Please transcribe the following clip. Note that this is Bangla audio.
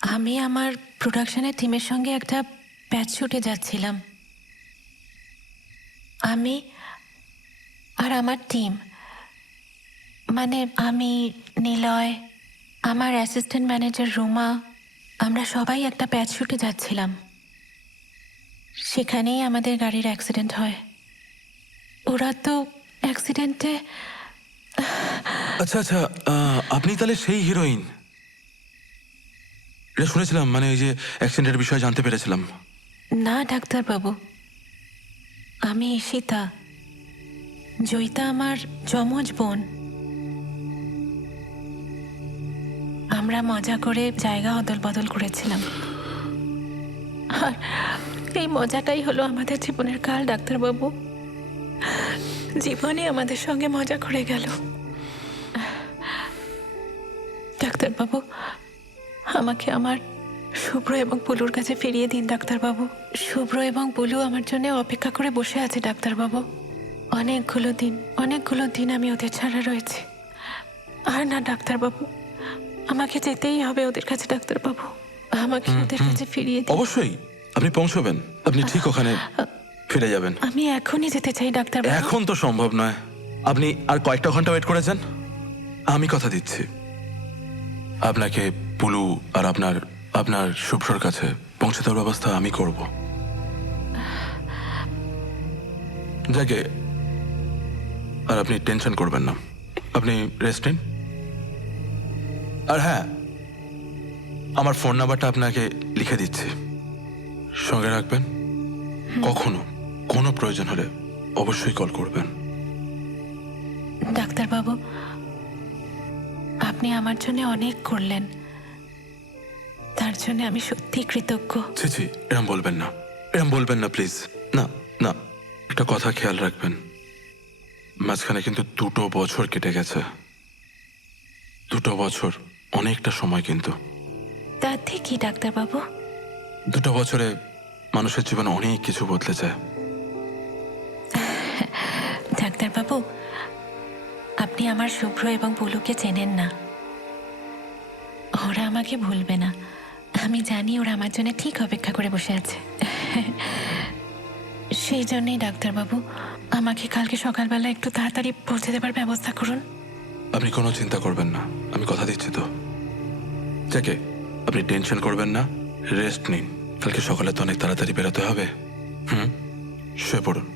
আমি আমার প্রোডাকশনের টিমের সঙ্গে একটা প্যাচ শুটে যাচ্ছিলাম। আমি আর আমার টিম, মানে আমি, নিলয়, আমার অ্যাসিস্ট্যান্ট ম্যানেজার রুমা, আমরা সবাই একটা প্যাচ শুটে যাচ্ছিলাম। সেখানেই আমাদের গাড়ির অ্যাক্সিডেন্ট হয়। ওরা তো অ্যাক্সিডেন্টে... আচ্ছা আচ্ছা, আপনি তাহলে সেই হিরোইন? এটা শুনেছিলাম, মানে এই যে অ্যাক্সিডেন্টের বিষয়ে জানতে পেরেছিলাম। না ডাক্তারবাবু, আমি ঈশিতা। জয়িতা আমার যমজ বোন। আমরা মজা করে জায়গা অদল বদল করেছিলাম, আর এই মজাটাই হলো আমাদের জীবনের কাল। ডাক্তারবাবু, জীবনে আমাদের সঙ্গে মজা করে গেল। ডাক্তারবাবু, আমাকে আমার শুভ্র এবং পুলুর কাছে ফিরিয়ে দিন ডাক্তারবাবু। শুভ্র এবং পুলু আমার জন্য অপেক্ষা করে বসে আছে ডাক্তারবাবু। অনেকগুলো দিন আমি ওদের ছাড়া রয়েছি। আর না ডাক্তারবাবু, আমাকে যেতেই হবে ওদের কাছে ডাক্তারবাবু। আমাকে ওদের কাছে ফিরিয়ে দিন। অবশ্যই আপনি পৌঁছবেন, আপনি ঠিক ওখানে ফিরে যাবেন। আমি এখনই যেতে চাই ডাক্তারবাবু। এখন তো সম্ভব নয়, আপনি আর কয়েকটা ঘন্টা ওয়েট করেছেন। আমি কথা দিচ্ছি আপনাকে পুলু আর আপনার শুভ্রর কাছে পৌঁছে দেওয়ার ব্যবস্থা আমি করব। যাকে, আর আপনি টেনশন করবেন না, আপনি রেস্ট নিন। আর হ্যাঁ, আমার ফোন নাম্বারটা আপনাকে লিখে দিচ্ছি, সঙ্গে রাখবেন। কখনো কোনো প্রয়োজন হলে অবশ্যই কল করবেন। ডাক্তারবাবু, আপনি আমার জন্য অনেক করলেন, তার জন্য আমি সত্যি কৃতজ্ঞ। ছি ছি, এরম বলবেন না প্লিজ। না না, একটা কথা খেয়াল রাখবেন, মাঝখানে কিন্তু 2 বছর কেটে গেছে। 2 বছর অনেকটা সময়, কিন্তু তাতে কি ডাক্তারবাবু? 2 বছরে মানুষের জীবনে অনেক কিছু বদলে যায়। ডাক্তারবাবু, আপনি আমার শুভ্র এবং পুলুকে চেনেন না। ওরা আমাকে ভুলবে না, আমি জানি। ওরা আমার জন্য ঠিক অপেক্ষা করে বসে আছে। সেই জন্যই ডাক্তারবাবু, আমাকে কালকে সকালবেলা একটু তাড়াতাড়ি পৌঁছে দেবার ব্যবস্থা করুন। আপনি কোনো চিন্তা করবেন না, আমি কথা দিচ্ছি তো। যাকে, আপনি টেনশন করবেন না, রেস্ট নিন। কালকে সকালে তো অনেক তাড়াতাড়ি বেরোতে হবে। শুয়ে পড়ুন।